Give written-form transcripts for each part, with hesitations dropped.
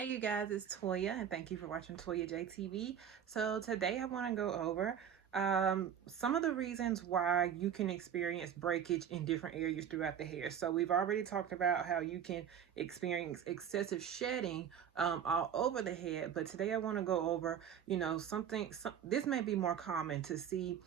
Hey you guys, it's Toya and thank you for watching Toya JTV. So today I want to go over some of the reasons why you can experience breakage in different areas throughout the hair. So we've already talked about how you can experience excessive shedding all over the head, but today I want to go over, this may be more common to see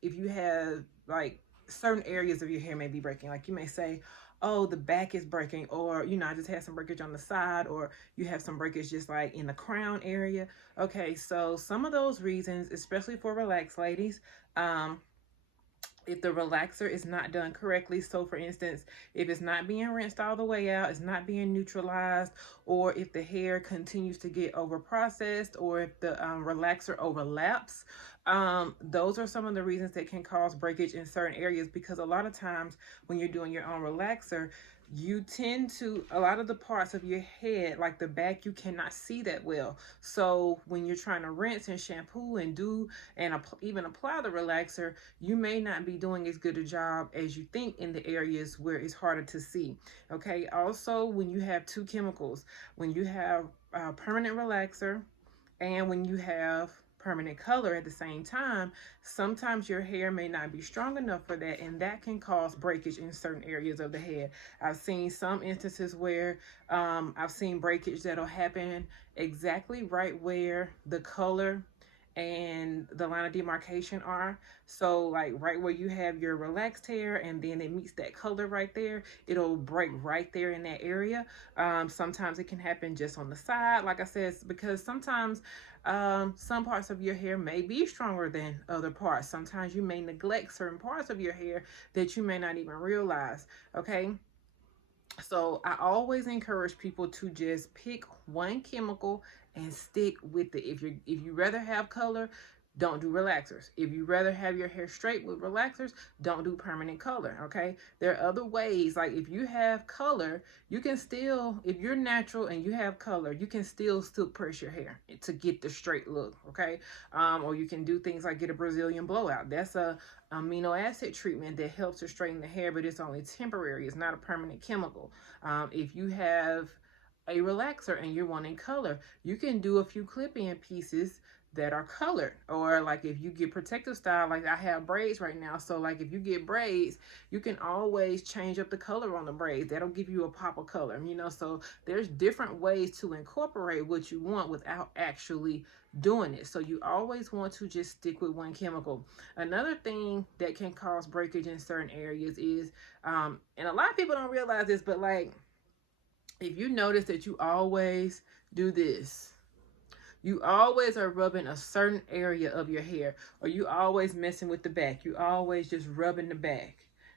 if you have like certain areas of your hair may be breaking. Like you may say, oh, the back is breaking, or I just had some breakage on the side, or you have some breakage just like in the crown area. Okay, so some of those reasons, especially for relaxed ladies, um, if the relaxer is not done correctly. So for instance, if it's not being rinsed all the way out, it's not being neutralized, or if the hair continues to get over processed, or if the relaxer overlaps, those are some of the reasons that can cause breakage in certain areas. Because a lot of times when you're doing your own relaxer, you tend to, a lot of the parts of your head, like the back, you cannot see that well. So when you're trying to rinse and shampoo and do and even apply the relaxer, you may not be doing as good a job as you think in the areas where it's harder to see. Okay, also when you have two chemicals, when you have permanent relaxer and when you have permanent color at the same time, sometimes your hair may not be strong enough for that, and that can cause breakage in certain areas of the head. I've seen some instances where I've seen breakage that'll happen exactly right where the color and the line of demarcation are. So like right where you have your relaxed hair and then it meets that color right there, it'll break right there in that area. Sometimes it can happen just on the side, like I said, because sometimes some parts of your hair may be stronger than other parts. Sometimes you may neglect certain parts of your hair that you may not even realize. Okay, so I always encourage people to just pick one chemical and stick with it. If you rather have color, don't do relaxers. If you rather have your hair straight with relaxers, don't do permanent color. Okay, there are other ways. Like if you have color, you can still, if you're natural and you have color, you can still press your hair to get the straight look. Okay, or you can do things like get a Brazilian blowout. That's a amino acid treatment that helps to straighten the hair, but it's only temporary. It's not a permanent chemical. If you have a relaxer and you're wanting color, you can do a few clip-in pieces that are colored. Or like if you get protective style, like I have braids right now, so like if you get braids, you can always change up the color on the braids. That'll give you a pop of color, so there's different ways to incorporate what you want without actually doing it. So you always want to just stick with one chemical. Another thing that can cause breakage in certain areas is and a lot of people don't realize this, but like if you notice that you always do this, you always are rubbing a certain area of your hair, or you always messing with the back, you always just rubbing the back,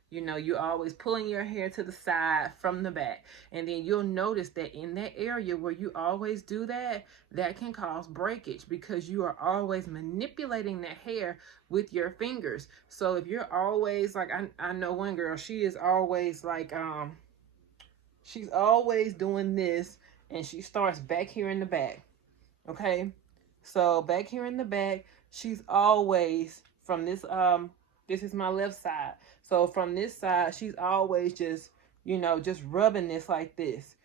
you always pulling your hair to the side from the back, and then you'll notice that in that area where you always do that, that can cause breakage because you are always manipulating that hair with your fingers. So if you're always like, I know one girl, she is always like she's always doing this, and she starts back here in the back. Okay, so back here in the back, she's always from this is my left side, so from this side she's always just just rubbing this like this,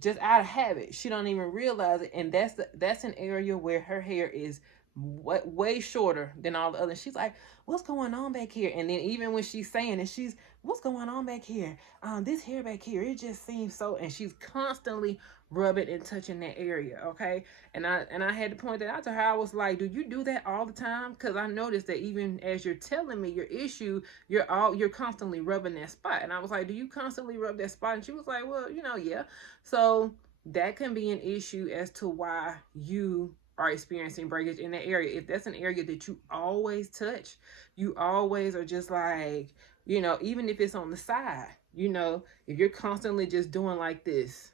just out of habit. She don't even realize it, and that's an area where her hair is way shorter than all the others. She's like, what's going on back here? And then even when she's saying it, she's, what's going on back here? This hair back here, it just seems so, and she's constantly rubbing and touching that area. Okay, and I had to point that out to her. I was like, do you do that all the time? Because I noticed that even as you're telling me your issue, you're constantly rubbing that spot. And I was like, do you constantly rub that spot? And she was like, well, yeah. So that can be an issue as to why you are experiencing breakage in that area. If that's an area that you always touch, you always are just like, even if it's on the side, if you're constantly just doing like this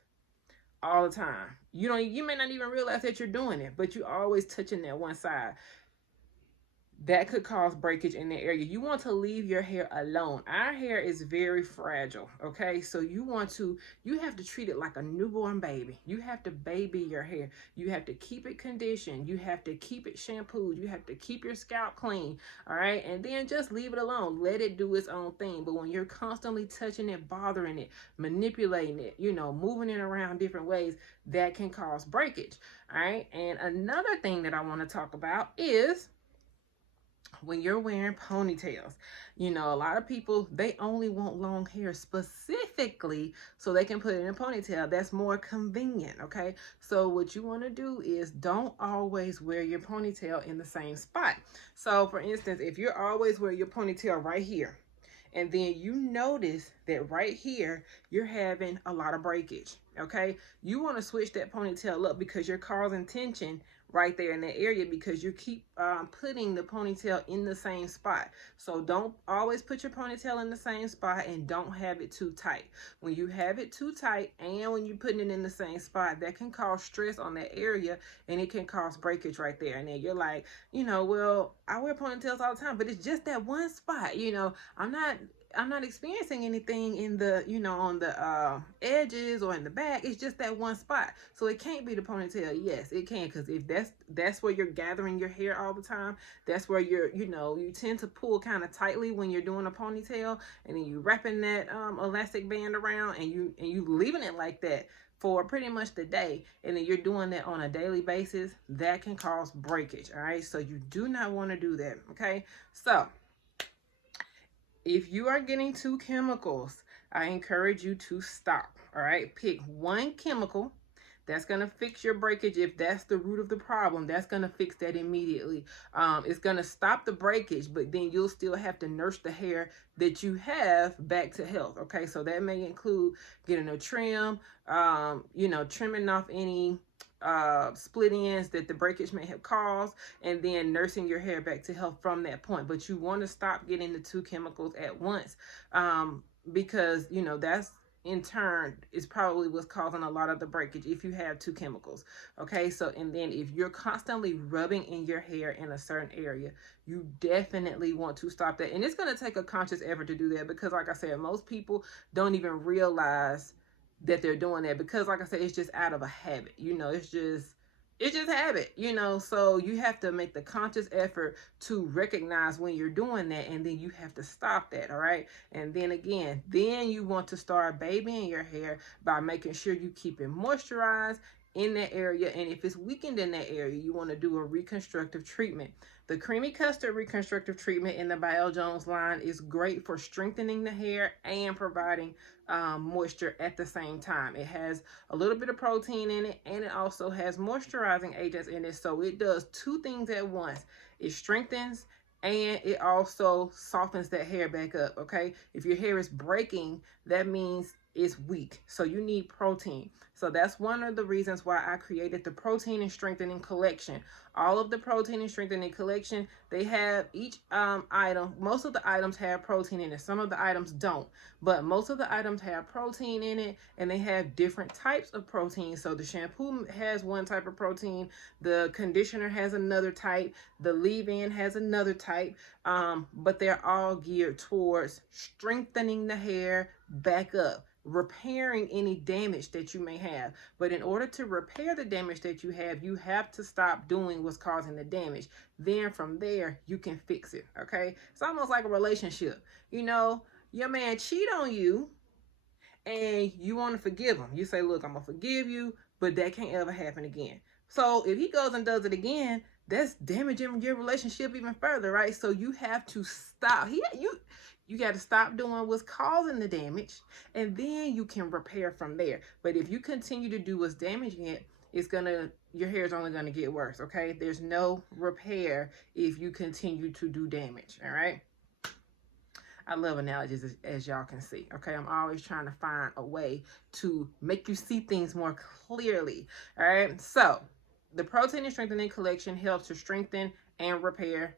all the time, you may not even realize that you're doing it, but you always touching that one side. that could cause breakage in the area. You want to leave your hair alone. Our hair is very fragile, okay? So you have to treat it like a newborn baby. You have to baby your hair. You have to keep it conditioned. You have to keep it shampooed. You have to keep your scalp clean, all right? And then just leave it alone. Let it do its own thing. But when you're constantly touching it, bothering it, manipulating it, moving it around different ways, that can cause breakage, all right? And another thing that I want to talk about is when you're wearing ponytails. A lot of people, they only want long hair specifically so they can put it in a ponytail. That's more convenient, okay? So what you want to do is don't always wear your ponytail in the same spot. So for instance, if you're always wearing your ponytail right here, and then you notice that right here you're having a lot of breakage, okay, you want to switch that ponytail up because you're causing tension right there in that area because you keep putting the ponytail in the same spot. So don't always put your ponytail in the same spot, and don't have it too tight. When you have it too tight and when you're putting it in the same spot, that can cause stress on that area, and it can cause breakage right there. And then you're like, well, I wear ponytails all the time, but it's just that one spot. I'm not experiencing anything in the, on the edges or in the back. It's just that one spot. So it can't be the ponytail. Yes, it can, because if that's where you're gathering your hair all the time, that's where you tend to pull kind of tightly when you're doing a ponytail, and then you wrapping that elastic band around, and you leaving it like that for pretty much the day, and then you're doing that on a daily basis. That can cause breakage. All right, so you do not want to do that. Okay, so if you are getting two chemicals, I encourage you to stop. All right, pick one chemical that's going to fix your breakage. If that's the root of the problem, that's going to fix that immediately. It's going to stop the breakage, but then you'll still have to nurse the hair that you have back to health. Okay, so that may include getting a trim, trimming off any split ends that the breakage may have caused, and then nursing your hair back to health from that point. But you want to stop getting the two chemicals at once, because that's in turn is probably what's causing a lot of the breakage if you have two chemicals. Okay, so and then if you're constantly rubbing in your hair in a certain area, you definitely want to stop that. And it's going to take a conscious effort to do that, because like I said, most people don't even realize that they're doing that, because like I said, it's just out of a habit. It's just habit. So you have to make the conscious effort to recognize when you're doing that, and then you have to stop that. All right, and then again, then you want to start babying your hair by making sure you keep it moisturized in that area, and if it's weakened in that area, you want to do a reconstructive treatment. The creamy custard reconstructive treatment in the Bio Jones line is great for strengthening the hair and providing moisture at the same time. It has a little bit of protein in it, and it also has moisturizing agents in it. So it does two things at once. It strengthens and it also softens that hair back up. Okay, if your hair is breaking, that means it's weak, so you need protein. So that's one of the reasons why I created the protein and strengthening collection. All of the protein and strengthening collection, they have each item. Most of the items have protein in it. Some of the items don't, but most of the items have protein in it, and they have different types of protein. So the shampoo has one type of protein, the conditioner has another type, the leave-in has another type, but they're all geared towards strengthening the hair back up, repairing any damage that you may have. But in order to repair the damage that you have to stop doing what's causing the damage. Then from there, you can fix it. Okay, it's almost like a relationship. Your man cheat on you, and you want to forgive him. You say, look, I'm gonna forgive you, but that can't ever happen again. So if he goes and does it again, that's damaging your relationship even further, right? So you have to stop. You got to stop doing what's causing the damage, and then you can repair from there. But if you continue to do what's damaging it, your hair is only gonna get worse. Okay, there's no repair if you continue to do damage. All right. I love analogies, as y'all can see. Okay, I'm always trying to find a way to make you see things more clearly. All right, so the protein and strengthening collection helps to strengthen and repair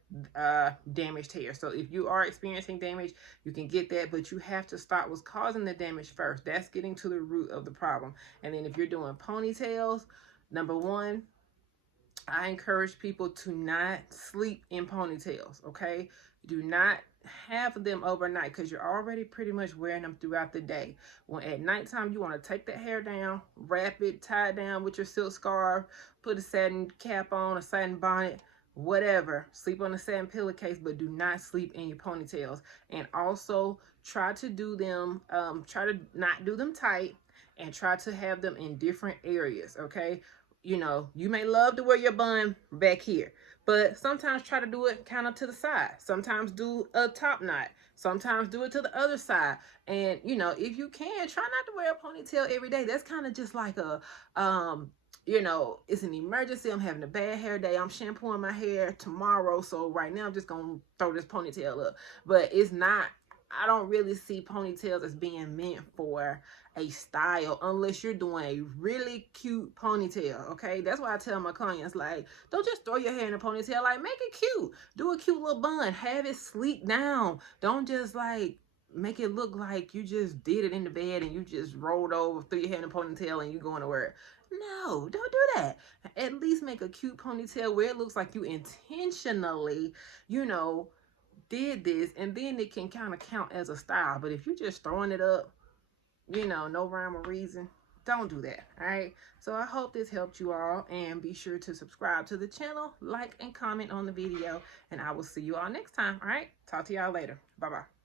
damaged hair. So if you are experiencing damage, you can get that, but you have to stop what's causing the damage first. That's getting to the root of the problem. And then if you're doing ponytails, number one, I encourage people to not sleep in ponytails, okay? Do not have them overnight because you're already pretty much wearing them throughout the day. When at nighttime, you want to take that hair down, wrap it, tie it down with your silk scarf, put a satin cap on, a satin bonnet, whatever. Sleep on a satin pillowcase, but do not sleep in your ponytails. And also try to do them, try to not do them tight, and try to have them in different areas, okay? You know, you may love to wear your bun back here, but sometimes try to do it kind of to the side. Sometimes do a top knot. Sometimes do it to the other side. And, you know, if you can, try not to wear a ponytail every day. That's kind of just like a, you know, it's an emergency. I'm having a bad hair day. I'm shampooing my hair tomorrow. So right now I'm just going to throw this ponytail up. But it's not, I don't really see ponytails as being meant for a style unless you're doing a really cute ponytail, okay? That's why I tell my clients, like, don't just throw your hair in a ponytail, like, make it cute. Do a cute little bun, have it sleek down. Don't just like make it look like you just did it in the bed and you just rolled over, threw your hair in a ponytail and you going to work. No, don't do that. At least make a cute ponytail where it looks like you intentionally, you know, did this, and then it can kind of count as a style. But if you're just throwing it up, you know, no rhyme or reason, don't do that. All right, so I hope this helped you all, and be sure to subscribe to the channel, like and comment on the video, and I will see you all next time. All right, talk to y'all later. Bye bye.